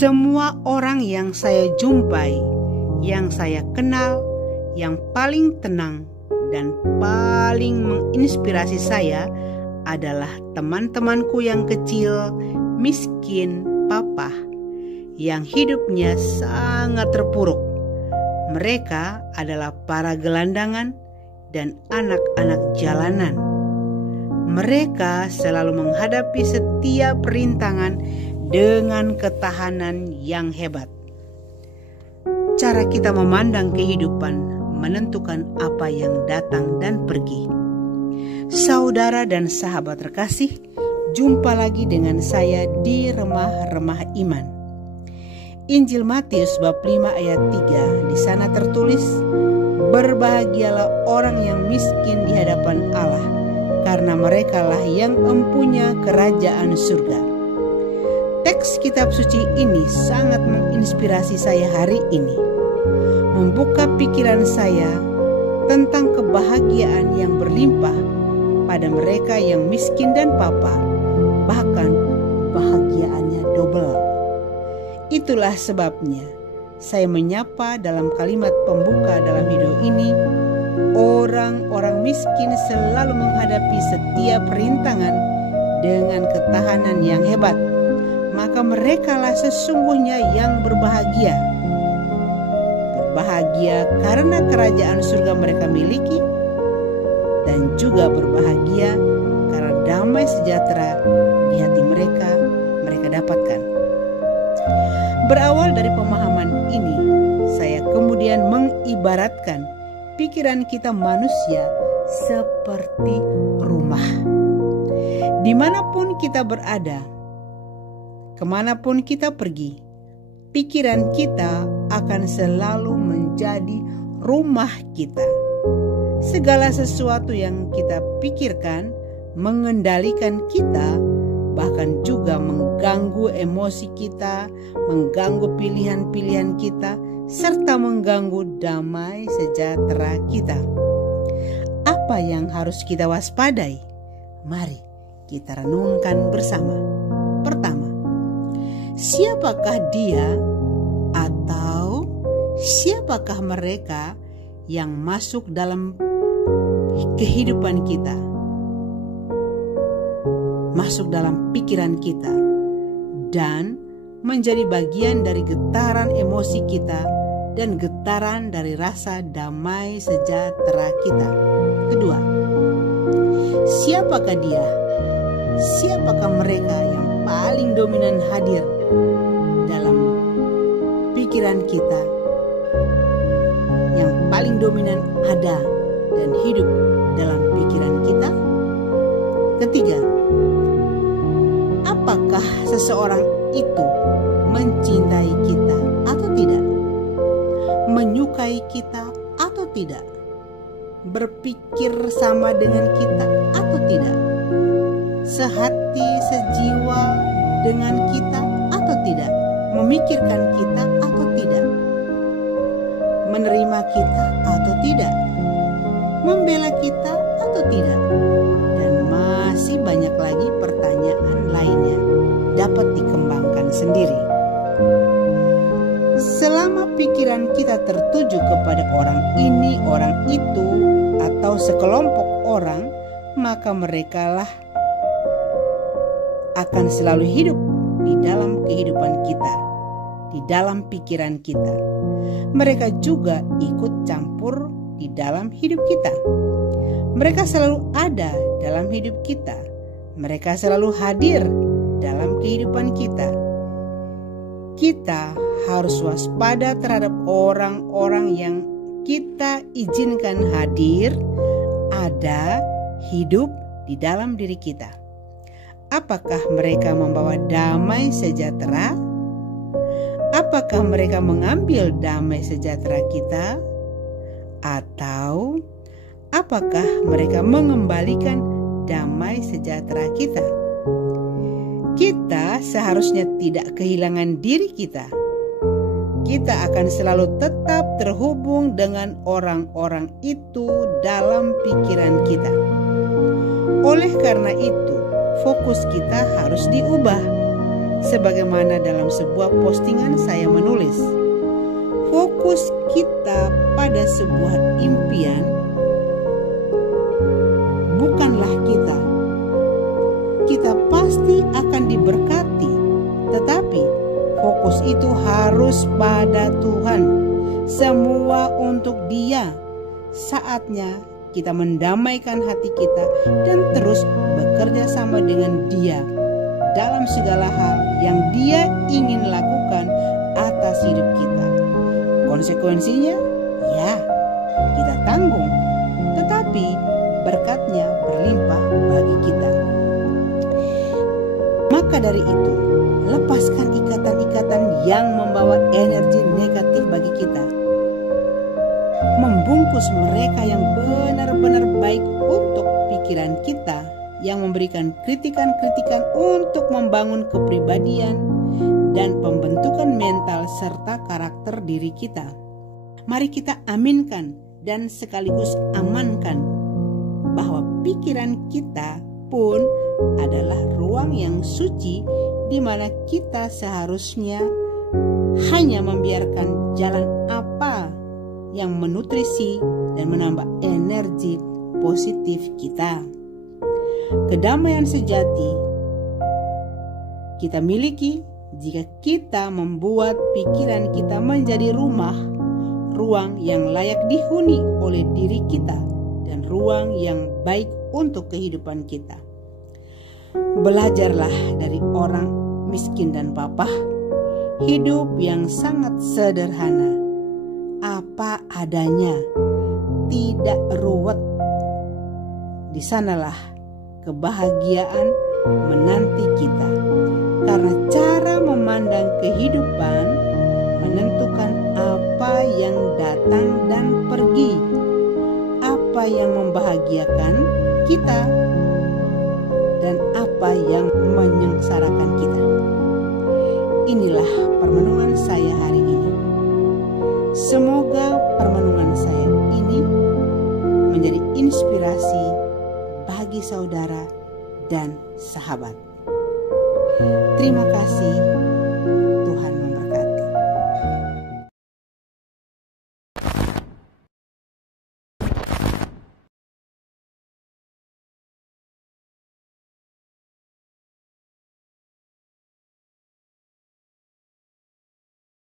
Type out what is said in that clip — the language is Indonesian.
Semua orang yang saya jumpai, yang saya kenal, yang paling tenang dan paling menginspirasi saya adalah teman-temanku yang kecil, miskin, papa, yang hidupnya sangat terpuruk. Mereka adalah para gelandangan dan anak-anak jalanan. Mereka selalu menghadapi setiap rintangan dengan ketahanan yang hebat. Cara kita memandang kehidupan menentukan apa yang datang dan pergi. Saudara dan sahabat terkasih, jumpa lagi dengan saya di Remah-Remah Iman. Injil Matius bab 5 ayat 3, di sana tertulis, "Berbahagialah orang yang miskin di hadapan Allah, karena merekalah yang empunya kerajaan surga." Teks kitab suci ini sangat menginspirasi saya hari ini, membuka pikiran saya tentang kebahagiaan yang berlimpah pada mereka yang miskin dan papa, bahkan bahagiaannya double. Itulah sebabnya saya menyapa dalam kalimat pembuka dalam video ini, orang-orang miskin selalu menghadapi setiap rintangan dengan ketahanan yang hebat. Maka merekalah sesungguhnya yang berbahagia. Berbahagia karena kerajaan surga mereka miliki, dan juga berbahagia karena damai sejahtera di hati mereka dapatkan. Berawal dari pemahaman ini, saya kemudian mengibaratkan pikiran kita manusia seperti rumah. Dimanapun kita berada, kemanapun kita pergi, pikiran kita akan selalu menjadi rumah kita. Segala sesuatu yang kita pikirkan mengendalikan kita, bahkan juga mengganggu emosi kita, mengganggu pilihan-pilihan kita, serta mengganggu damai sejahtera kita. Apa yang harus kita waspadai? Mari kita renungkan bersama. Pertama, siapakah dia atau siapakah mereka yang masuk dalam kehidupan kita, masuk dalam pikiran kita, dan menjadi bagian dari getaran emosi kita dan getaran dari rasa damai sejahtera kita. Kedua, siapakah dia? Siapakah mereka yang paling dominan hadir dalam pikiran kita, yang paling dominan ada dan hidup dalam pikiran kita? Ketiga, apakah seseorang itu mencintai kita atau tidak? Menyukai kita atau tidak? Berpikir sama dengan kita atau tidak? Sehati sejiwa dengan kita atau tidak? Memikirkan kita atau tidak? Menerima kita atau tidak? Membela kita atau tidak? Dan masih banyak lagi pertanyaan lainnya dapat dikembangkan sendiri. Selama pikiran kita tertuju kepada orang ini, orang itu, atau sekelompok orang, maka merekalah akan selalu hidup di dalam kehidupan kita, di dalam pikiran kita. Mereka juga ikut campur di dalam hidup kita. Mereka selalu ada dalam hidup kita. Mereka selalu hadir dalam kehidupan kita. Kita harus waspada terhadap orang-orang yang kita izinkan hadir, ada, hidup di dalam diri kita. Apakah mereka membawa damai sejahtera? Apakah mereka mengambil damai sejahtera kita? Atau apakah mereka mengembalikan damai sejahtera kita? Kita seharusnya tidak kehilangan diri kita. Kita akan selalu tetap terhubung dengan orang-orang itu dalam pikiran kita. Oleh karena itu, fokus kita harus diubah. Sebagaimana dalam sebuah postingan saya menulis, fokus kita pada sebuah impian bukanlah kita. Kita pasti akan diberkati, tetapi fokus itu harus pada Tuhan. Semua untuk Dia. Saatnya kita mendamaikan hati kita dan terus bekerja sama dengan Dia dalam segala hal yang Dia ingin lakukan atas hidup kita. Konsekuensinya, ya, kita tanggung, tetapi berkatnya berlimpah bagi kita. Maka dari itu, lepaskan ikatan-ikatan yang membawa energi negatif bagi kita. Membungkus mereka yang benar-benar baik untuk pikiran kita, yang memberikan kritikan-kritikan untuk membangun kepribadian dan pembentukan mental serta karakter diri kita. Mari kita aminkan dan sekaligus amankan bahwa pikiran kita pun adalah ruang yang suci di mana kita seharusnya hanya membiarkan jalan apa yang menutrisi dan menambah energi positif kita. Kedamaian sejati kita miliki jika kita membuat pikiran kita menjadi ruang yang layak dihuni oleh diri kita dan ruang yang baik untuk kehidupan kita. Belajarlah dari orang miskin dan papa, hidup yang sangat sederhana, apa adanya, tidak ruwet. Di sanalah kebahagiaan menanti kita, karena cara memandang kehidupan menentukan apa yang datang dan pergi, apa yang membahagiakan kita dan apa yang menyengsarakan kita. Inilah permenungan saya hari ini. Semoga permenungan saya ini menjadi inspirasi bagi saudara dan sahabat. Terima kasih.